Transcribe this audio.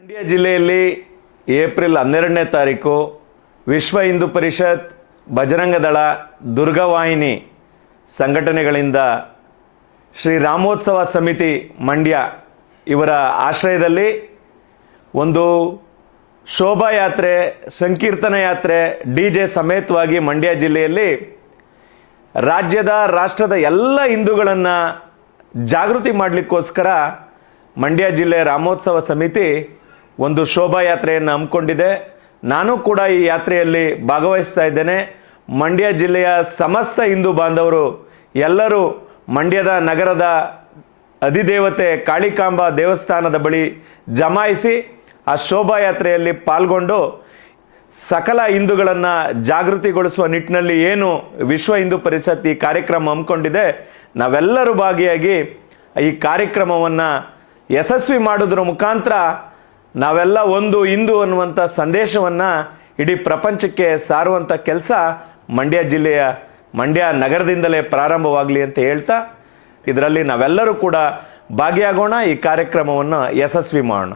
ಮಂಡ್ಯ ಜಿಲ್ಲೆಯಲ್ಲಿ ಏಪ್ರಿಲ್ ಹನ್ನೆರಡನೇ ತಾರೀಕು ವಿಶ್ವ ಹಿಂದೂ ಪರಿಷತ್ ಬಜರಂಗದಳ ದುರ್ಗವಾಹಿನಿ ಸಂಘಟನೆಗಳಿಂದ ಶ್ರೀ ರಾಮೋತ್ಸವ ಸಮಿತಿ ಮಂಡ್ಯ ಇವರ ಆಶ್ರಯದಲ್ಲಿ ಒಂದು ಶೋಭಾಯಾತ್ರೆ ಸಂಕೀರ್ತನ ಯಾತ್ರೆ ಡಿ ಜೆ ಸಮೇತವಾಗಿ ಮಂಡ್ಯ ಜಿಲ್ಲೆಯಲ್ಲಿ ರಾಜ್ಯದ, ರಾಷ್ಟ್ರದ ಎಲ್ಲ ಹಿಂದೂಗಳನ್ನು ಜಾಗೃತಿ ಮಾಡಲಿಕ್ಕೋಸ್ಕರ ಮಂಡ್ಯ ಜಿಲ್ಲೆ ರಾಮೋತ್ಸವ ಸಮಿತಿ ಒಂದು ಶೋಭಾಯಾತ್ರೆಯನ್ನು ಹಮ್ಮಿಕೊಂಡಿದೆ. ನಾನು ಕೂಡ ಈ ಯಾತ್ರೆಯಲ್ಲಿ ಭಾಗವಹಿಸ್ತಾ ಇದ್ದೇನೆ. ಮಂಡ್ಯ ಜಿಲ್ಲೆಯ ಸಮಸ್ತ ಹಿಂದೂ ಬಾಂಧವರು, ಎಲ್ಲರೂ ಮಂಡ್ಯದ ನಗರದ ಅಧಿದೇವತೆ ಕಾಳಿಕಾಂಬ ದೇವಸ್ಥಾನದ ಬಳಿ ಜಮಾಯಿಸಿ ಆ ಶೋಭಾಯಾತ್ರೆಯಲ್ಲಿ ಪಾಲ್ಗೊಂಡು ಸಕಲ ಹಿಂದೂಗಳನ್ನು ಜಾಗೃತಿಗೊಳಿಸುವ ನಿಟ್ಟಿನಲ್ಲಿ ಏನು ವಿಶ್ವ ಹಿಂದೂ ಪರಿಷತ್ ಈ ಕಾರ್ಯಕ್ರಮ ಹಮ್ಮಿಕೊಂಡಿದೆ, ನಾವೆಲ್ಲರೂ ಭಾಗಿಯಾಗಿ ಈ ಕಾರ್ಯಕ್ರಮವನ್ನು ಯಶಸ್ವಿ ಮಾಡೋದ್ರ ಮುಖಾಂತರ ನಾವೆಲ್ಲ ಒಂದು ಹಿಂದೂ ಅನ್ನುವಂಥ ಸಂದೇಶವನ್ನು ಇಡೀ ಪ್ರಪಂಚಕ್ಕೆ ಸಾರುವಂಥ ಕೆಲಸ ಮಂಡ್ಯ ಜಿಲ್ಲೆಯ, ಮಂಡ್ಯ ನಗರದಿಂದಲೇ ಪ್ರಾರಂಭವಾಗಲಿ ಅಂತ ಹೇಳ್ತಾ, ಇದರಲ್ಲಿ ನಾವೆಲ್ಲರೂ ಕೂಡ ಭಾಗಿಯಾಗೋಣ. ಈ ಕಾರ್ಯಕ್ರಮವನ್ನು ಯಶಸ್ವಿ ಮಾಡೋಣ.